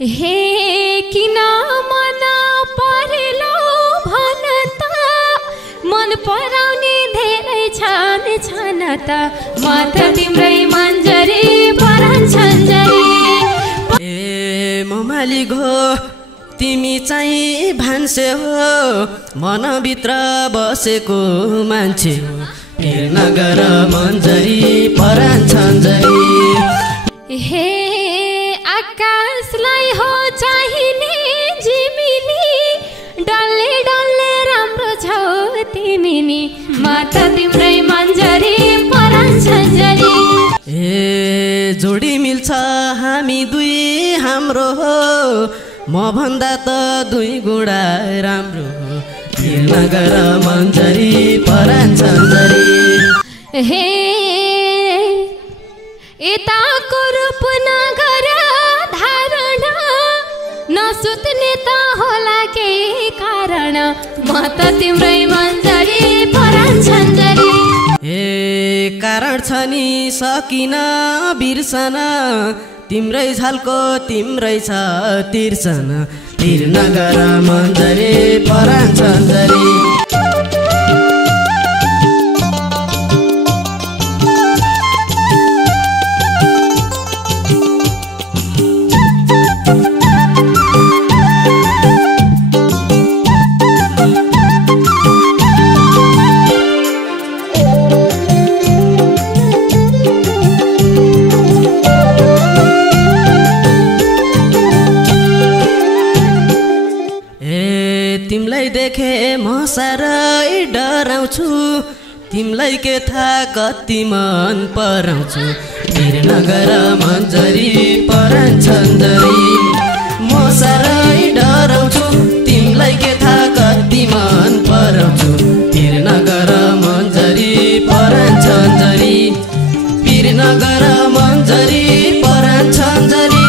हे किन मन परेलो भन त मन पराउने धेरै छन् छन त म त तिम्रै मन्जरी परान छन्जरी ए ममाली घो तिमी चाहिँ भान्से हो मनभित्र बसेको मान्छे हो फेर नगर मन्जरी परान छन्जरी हे आकाशलाई हो चाहिने जिमिनी डल्ले डल्ले राम्रो छौ तिमी नि म त तिम्रै मन्जरी परान छन्जरी ए जोडी मिल्छ हामी दुई हाम्रो हो म भन्दा त दुई गुणा राम्रो हो फेर नगर मन्जरी परान छन्जरी हे यताको रूप नगर धारणा नसुत्ने त होला केही कारण म त तिम्रै मन्जरी परान छन्जरी हे कारण छ नि सकिन बिर्सन तिम्रै झल्को तिम्रै छ तिर्सन फेर नगर मन्जरी परान छन्जरी तिमलाई देखे म साह्रै डराउँछु तिमलाई के थाहा कति मन पराउँछु फेर नगर मन्जरी परान छन्जरी म साह्रै डराउँछु तिमलाई के थाहा कति मन पराउँछु फेर नगर मन्जरी परान छन्जरी फेर नगर मन्जरी परान छन्जरी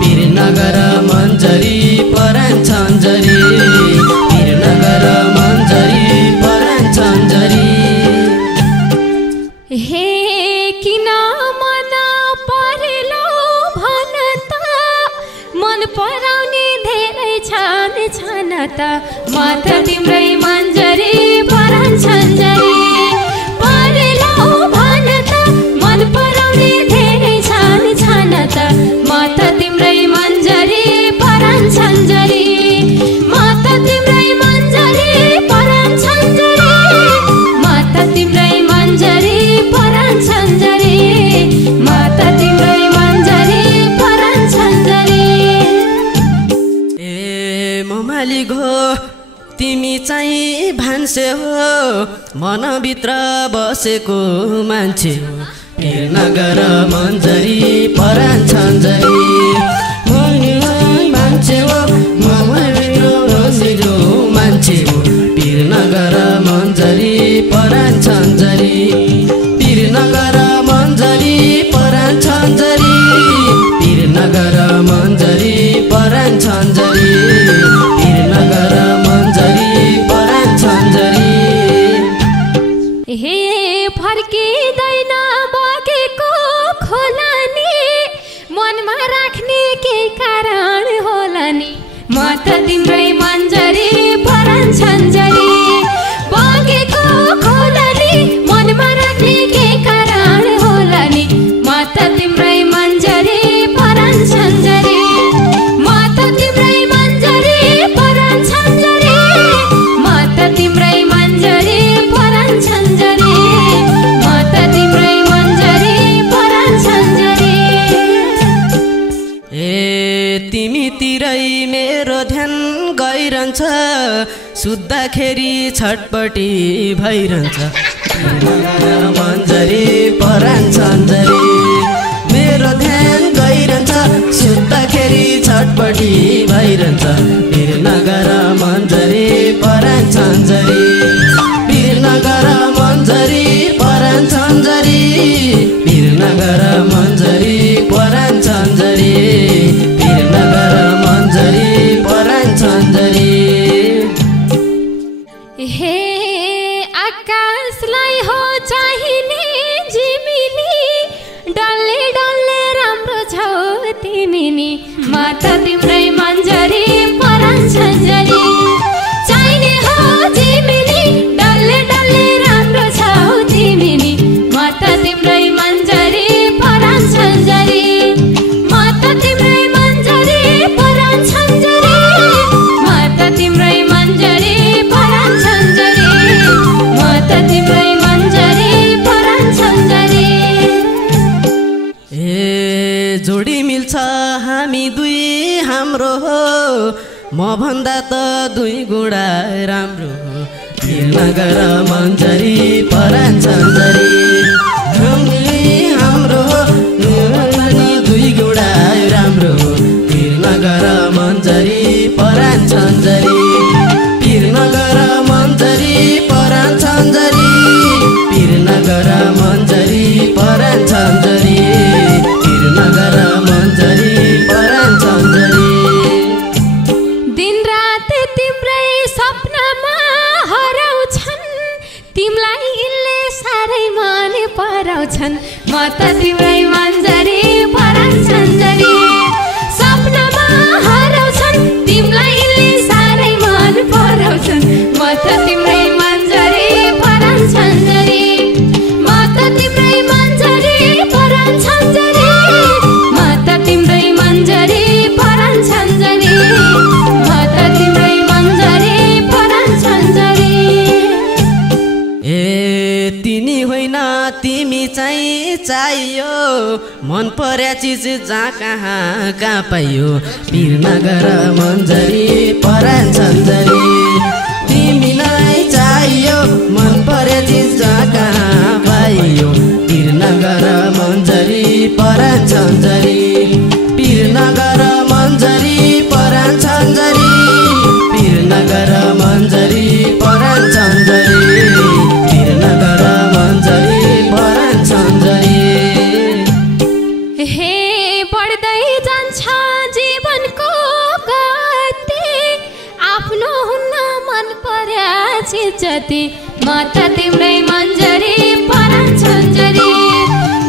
फेर नगर मन्जरी परान छन्जरी हे किन मन परेलो भन त मन पराउने धेरै छन् छन त म त तिम्रै मन्जरी परान छन्जरी परेलो भन त मन पराउने धेरै छन् छन त म त तिम्रै मन्जरी परान छन्जरी म त तिम्रै मन्जरी परान छन्जरी म त तिम्रै मन्जरी परान छन्जरी म त तिम्रै मन्जरी परान छन्जरी ए ममाली घो तिमी चाहिँ भान्से हो मनभित्र बसेको मान्छे हो फेर नगर मन्जरी परान छन्जरी मान्छे हो बसेको मान्छे हो फेर नगर मन्जरी परान छन्जरी फेर नगर मन्जरी परान छन्जरी फेर नगर मन्जरी परान छन्जरी फेर नगर मन्जरी परान छन्जरी हे फर्किँदैन बगेको खोला नि मनमा राख्ने केही कारण होला नि म त तिम्रै मन्जरी परान छन्जरी बगेको खोला नि मनमा राख्ने केही कारण होला नि म त तिम्रै मन्जरी परान छन्जरी म त तिम्रै मन्जरी परान छन्जरी म त तिम्रै मन्जरी परान छन्जरी म त तिम्रै मन्जरी परान छन्जरी ए तिमीतिरै मेरो ध्यान गइरहन्छ सुत्दाखेरि छटपटी भइरहन्छ मन्जरी परान छन्जरी मेरो ध्यान गइरहन्छ सुत्दाखेरि छटपटी भइरहन्छ फेर नगर मन्जरी परान छन्जरी फेर नगर मन्जरी परान छन्जरी फेर नगर मन्जरी परान छन्जरी फेर नगर मन्जरी परान छन्जरी हे आकाशलाई हो चाहिने जिमिनी डल्ले डल्ले राम्रो छौ तिमी नि म त तिम्रै मन्जरी परान छन्जरी चाहिने हो जिमिनी डल्ले डल्ले राम्रो छौ तिमिनी म त तिम्रै मन्जरी परान छन्जरी म त तिम्रै मन्जरी परान छन्जरी म त तिम्रै मन्जरी परान छन्जरी म त तिम्रै मन्जरी परान छन्जरी ए जोडी मिल्छ हामी दुई हाम्रो हो म भन्दा त दुई गुणा राम्रो हो फिर नगर मन्जरी परान छन्जरी हाम्रो हो दुई गुणा राम्रो हो फिर नगर मन्जरी परान छन्जरी फिर नगर मन्जरी परान छन्जरी फिर नगर मन्जरी परान छन्जरी फिर नगर मन्जरी परान छन्जरी दिनरात तिम्रै सपनामा हराउँछन् तिमीलाई यिनले साह्रै मन पराउँछन् म त तिम्रै मन्जरी परान छन्जरी सपनामा हराउँछन् तिमीलाई यिनले साह्रै मन पराउँछन् म त तिम्रै मन्जरी परान छन्जरी म त तिम्रै मन्जरी परान छन्जरी म त तिम्रै मन्जरी परान छन्जरी म त तिम्रै मन्जरी परान छन्जरी ए तिनी होइन तिमी चाहिँ चाहियो मन पर्या चिज जहाँ कहाँ पाइयो फिर नगर मन्जरी परान छन्जरी तिमी नै चाहियो मन पर्या चिज जहाँ कहाँ पाइयो फिर नगर मन्जरी परान छन्जरी फिर नगर मन्जरी परान छन्जरी फिर नगर मन्जरी परान छन्जरी फिर नगर मन्जरी परान छन्जरी हे बढ्दै जान्छ जीवनको गति आफ्नो हुन्न मन पर्या चिज जति म त तिम्रै मन्जरी परान छन्जरी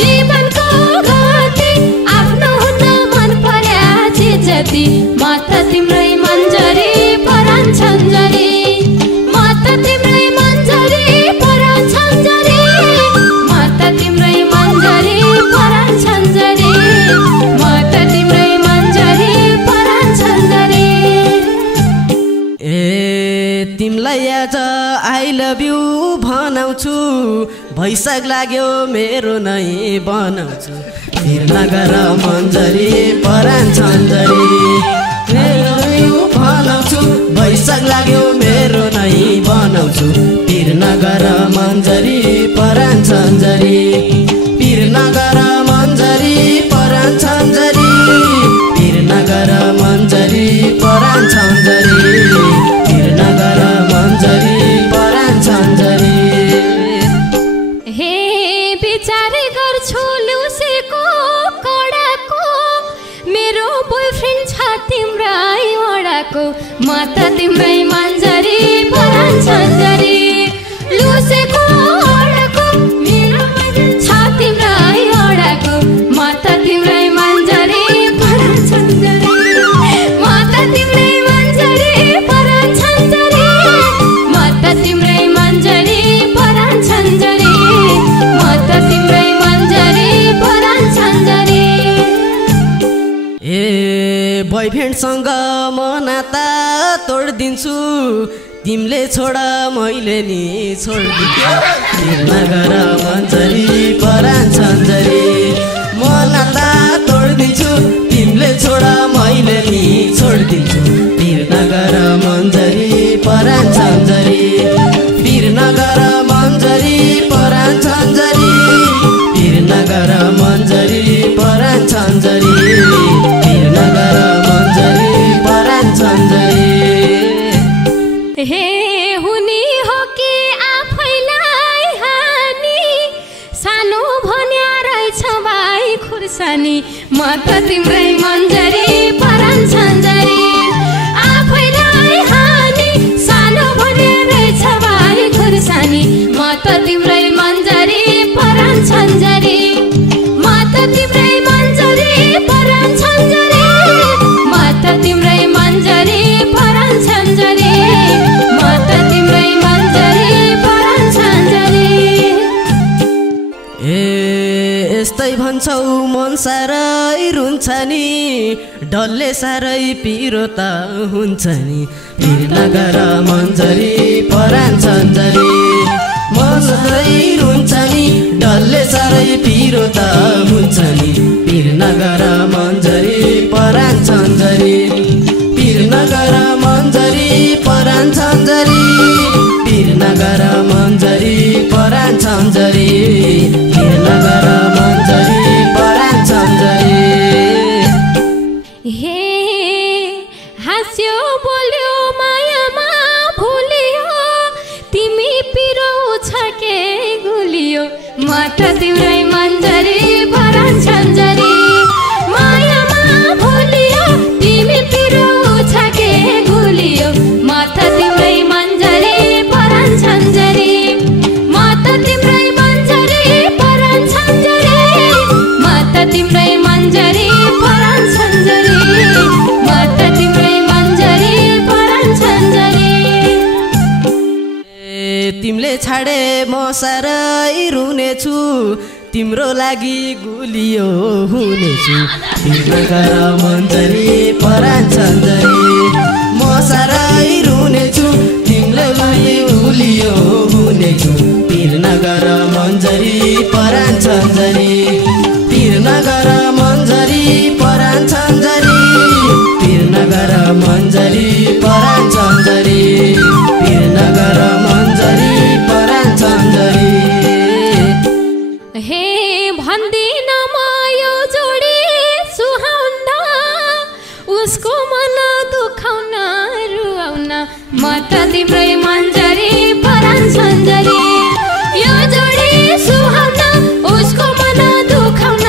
जीवनको गति आफ्नो हुन्न मन पर्या चिज जति म त तिम्रै मन्जरी परान छन्जरी म त तिम्रै मन्जरी परान छन्जरी म त तिम्रै मन्जरी परान छन्जरी म त तिम्रै मन्जरी परान छन्जरी ए तिमीलाई आज आई लभ यु भनाउँछु भइसक लाग्यो मेरो नै बनाउँछु फिर नगर मन्जरी परान छन्जरी भनाउँछु भइसक लाग्यो मेरो नै बनाउँछु फिर नगर मन्जरी परान छन्जरी फिर नगर मन्जरी परान छन्जरी फिर नगर मन्जरी परान छन्जरी फिर नगर मन्जरी परान छन्जरी हे विचार गर्छु लुसेको कडाको मेरो बोयफ्रेन्ड छ तिम्रै वडाको म त तिम्रै मन्जरी परान छन्जरी लुसेको वडाको मेरो बोयफ्रेन्ड छ तिम्रै वडाको म त तिम्रै मन्जरी परान छन्जरी म त तिम्रै मन्जरी परान छन्जरी म त तिम्रै मन्जरी परान छन्जरी म त तिम्रै मन्जरी परान छन्जरी ए बोयफ्रेन्डसँग म नाता तोडिदिन्छु तिमीले छोड मैले नि छोडिदिन्छु फिर नगर मन्जरी परान छन्जरी म नाता तोडिदिन्छु तिमीले छोड मैले नि छोडिदिन्छु फिर नगर मन्जरी परान छन्जरी फिर नगर मन्जरी परान छन्जरी फिर नगर मन्जरी परान छन्जरी फिर नगर मन्जरी परान छन्जरी हे हुने हो कि आफैलाई हानि सानो भन्या रहेछ भाइ खुर्सानी म त तिम्रै मन्जरी परान छन्जरी साह्रै रुन्छ नि डल्ले साह्रै पिरो त हुन्छ नि पिर नगर मन्जरी परान छन्जरी म साह्रै रुन्छ नि डल्ले साह्रै पिरो त हुन्छ नि पिर नगर मन्जरी परान छन्जरी पिर नगर मन्जरी परान छन्जरी पिर नगर मन्जरी परान छन्जरी पिर नगर मन्जरी परान छन्जरी हे हाँस्यो बोल्यो मायामा भुलियो तिमी पिरो छ के गुलियो म त तिम्रै मन्जरी परान छन्जरी मायामा भुलियो तिमी पिरो छ के गुलियो म त तिम्रै मन्जरी परान छन्जरी म त तिम्रै मन्जरी परान छन्जरी म त तिम्रै मन्जरी परान छन्जरी म त तिम्रै मन्जरी परान छन्जरी तिमीले छाडे म साह्रै रुनेछु तिम्रो लागि गुलियो हुनेछु पिर नगर मन्जरी परान छन्जरी म साह्रै रुनेछु तिम्रो लागि गुलियो हुनेछु पिर नगर मन्जरी परान छन्जरी पिर नगर मन्जरी परान छन्जरी पिर नगर मन्जरी परान छन्जरी पिर नगर मन्जरी परान छन्जरी हे भन्दिन म यो जोडी सुहाउन उसको मन दुखाउन रुवाउन म त तिम्रै मन्जरी परान छन्जरी यो जोडी सुहाउन उसको मन दुखाउन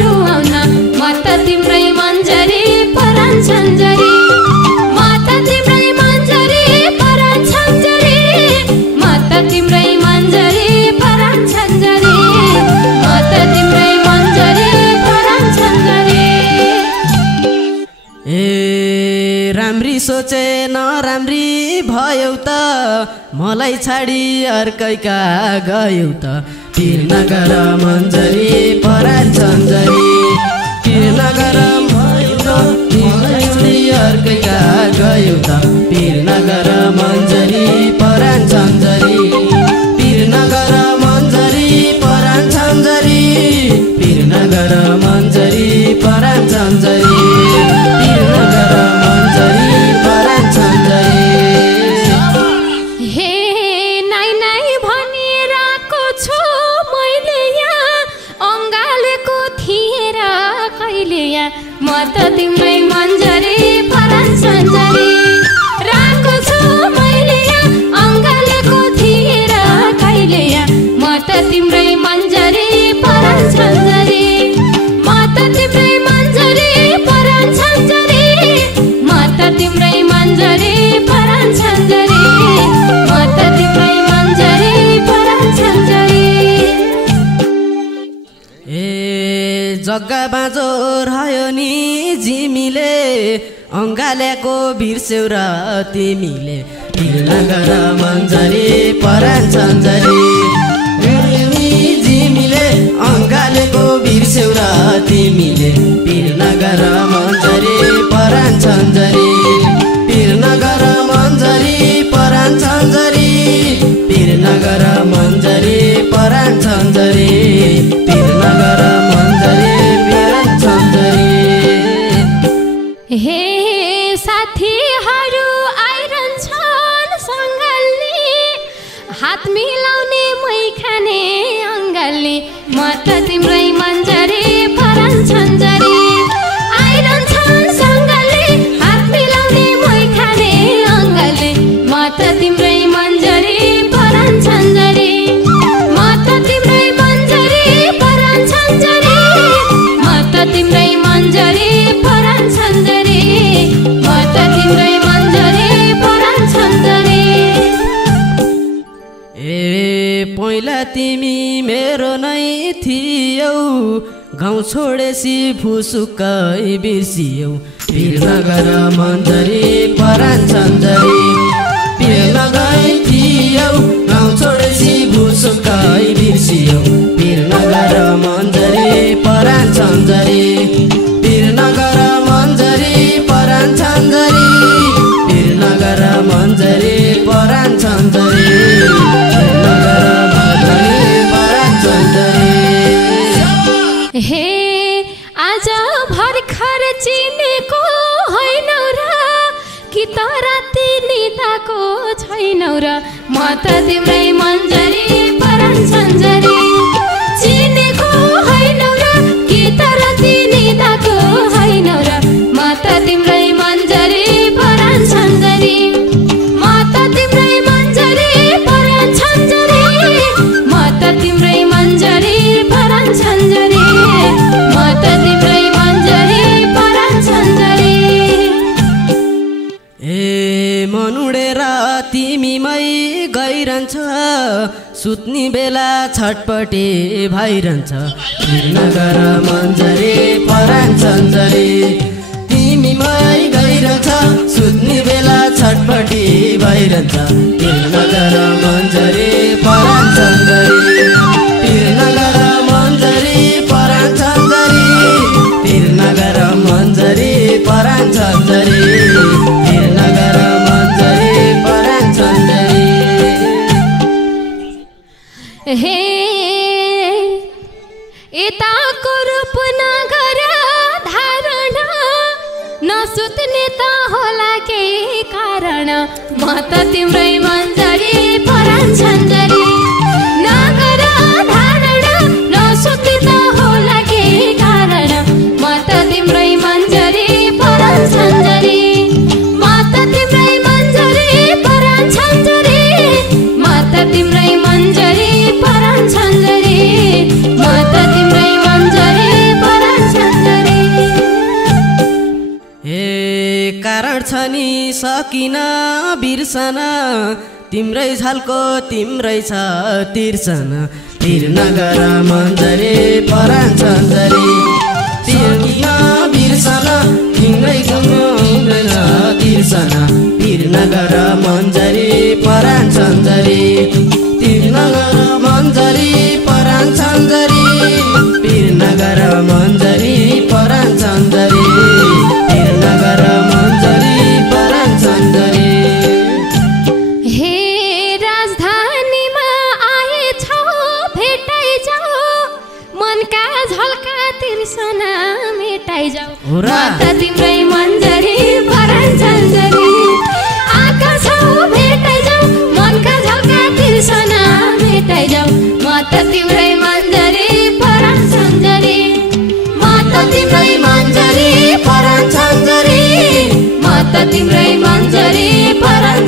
रुवाउन म त तिम्रै मन्जरी परान छन्जरी म त तिम्रै मन्जरी परान छन्जरी म त तिम्रै मन्जरी परान छन्जरी म त तिम्रै मन्जरी परान छन्जरी ए राम्री सोचे नराम्री भयौ त मलाई छाडी अर्कैका गयौ त पिर नगर मन्जरी परान छन्जरी पिर नगर मलाई छाडी अर्कैका गयौ त पिर नगर मन्जरी परान छन्जरी पिर नगर मन्जरी परान छन्जरी पिर नगर मन्जरी परान छन्जरी पिर नगर मन्जरी परान छन्जरी हे नाइ नाइ भनिरहेको छु मैले यहाँ अङ्गालेको थिएर कहिले यहाँ म त तिम्रै मन्जरी परान छन्जरी राको छु मैले यहाँ अङ्गालेको थिएर कहिले यहाँ म त तिम्रै मन्जरी परान छन्जरी म त तिम्रै मन्जरी परान छन्जरी म त तिम्रै मन्जरी परान छन्जरी म त तिम्रै मन्जरी परान छन्जरी ए जग्गा बाँझो रह्यो नि जिमीले अङ्गालेको बिर्स्यौ र तिमीले पिर नगर मन्जरी परान छन्जरी जिमीले अङ्गालेको बिर्स्यौ र तिमीले पिर नगर मन्जरी परान छन्जरी पिर नगर मन्जरी परान छन्जरी पिर नगर मन्जरी परान छन्जरी पिर नगर मन्जरी परान छन्जरी हे साथीहरू आइरहन्छन् सँगले हात मिलाउने मै खाने अङ्गालले म त तिम्रै मन्जरी परान छन्जरी आइरहन्छन् सँगले हात मिलाउने मै खाने अङ्गालले म त तिम्रै मन्जरी परान छन्जरी म त तिम्रै मन्जरी परान छन्जरी म त तिम्रै मन्जरी परान छन्जरी म त तिम्रै मन्जरी परान छन्जरी ए पहिला तिमी मेरो नै थियौ गाउँ छोडेसी फुसुक्कै बिर्सियौ पिर नगर मन्जरी परान छन्जरी पिर नगै थियौ गाउँ छोडेसी फुसुक्कै बिर्सियौ पिर नगर मन्जरी परान छन्जरी पिर नगर मन्जरी परान छन्जरी पिर नगर मन्जरी परान छन्जरी पिर नगर मन्जरी परान छन्जरी हे आज भर्खर चिनेको हैनौ र कि त राति निदाको छैनौ र म त तिम्रै मन्जरी परान छन्जरी चिनेको हैनौ र कि त राति निदाको हैनौ र म त तिम्रै मन्जरी परान छन्जरी म त तिम्रै मन्जरी परान छन्जरी म त तिम्रै मन्जरी परान छन्जरी म त तिम्रै मन्जरी परान छन्जरी ए मन उडेर तिमीमै गइरहन्छ सुत्ने बेला छटपटी भइरहन्छ पिर नगर मन्जरी परान छन्जरी तिमीमै गइरहन्छ सुत्ने बेला छटपटी भइरहन्छ पिर नगर मन्जरी परान छन्जरी पिर नगर मन्जरी परान छन्जरी पिर नगर मन्जरी परान छन्जरी पिर नगर मन्जरी परान छन्जरी हे यताको रूप नगर धारणा नसुत्ने त होला केही कारण म त तिम्रै मन्जरी परान छन्जरी नगर धारणा नसुत्ने त होला केही कारण म त तिम्रै मन्जरी परान छन्जरी म त तिम्रै मन्जरी परान छन्जरी म त तिम्रै मन्जरी परान छन्जरी म त तिम्रै मन्जरी परान छन्जरी हे कारण छ नि सकिन बिर्सन तिम्रै झल्को तिम्रै छ तिर्सन पिर नगर मन्जरी परान छन्जरी सकिन बिर्सन तिम्रै झल्को तिम्रै छ तिर्सन पिर नगर मन्जरी परान छन्जरी पिर नगर मन्जरी परान छन्जरी पिर नगर मन्जरी परान छन्जरी पिर नगर मन्जरी परान छन्जरी हे राजधानीमा आएछौ भेटाइ जाऊ मनका झल्का तिर्सना मेटाइ जाऊ म त तिम्रै मन्जरी परान छन्जरी आँखा छौ भेटाइ जाऊ मनका झल्का तिर्सना मेटाइ जाऊ म त तिम्रै मन्जरी परान छन्जरी म त तिम्रै मन्जरी परान छन्जरी म त तिम्रै मन्जरी परान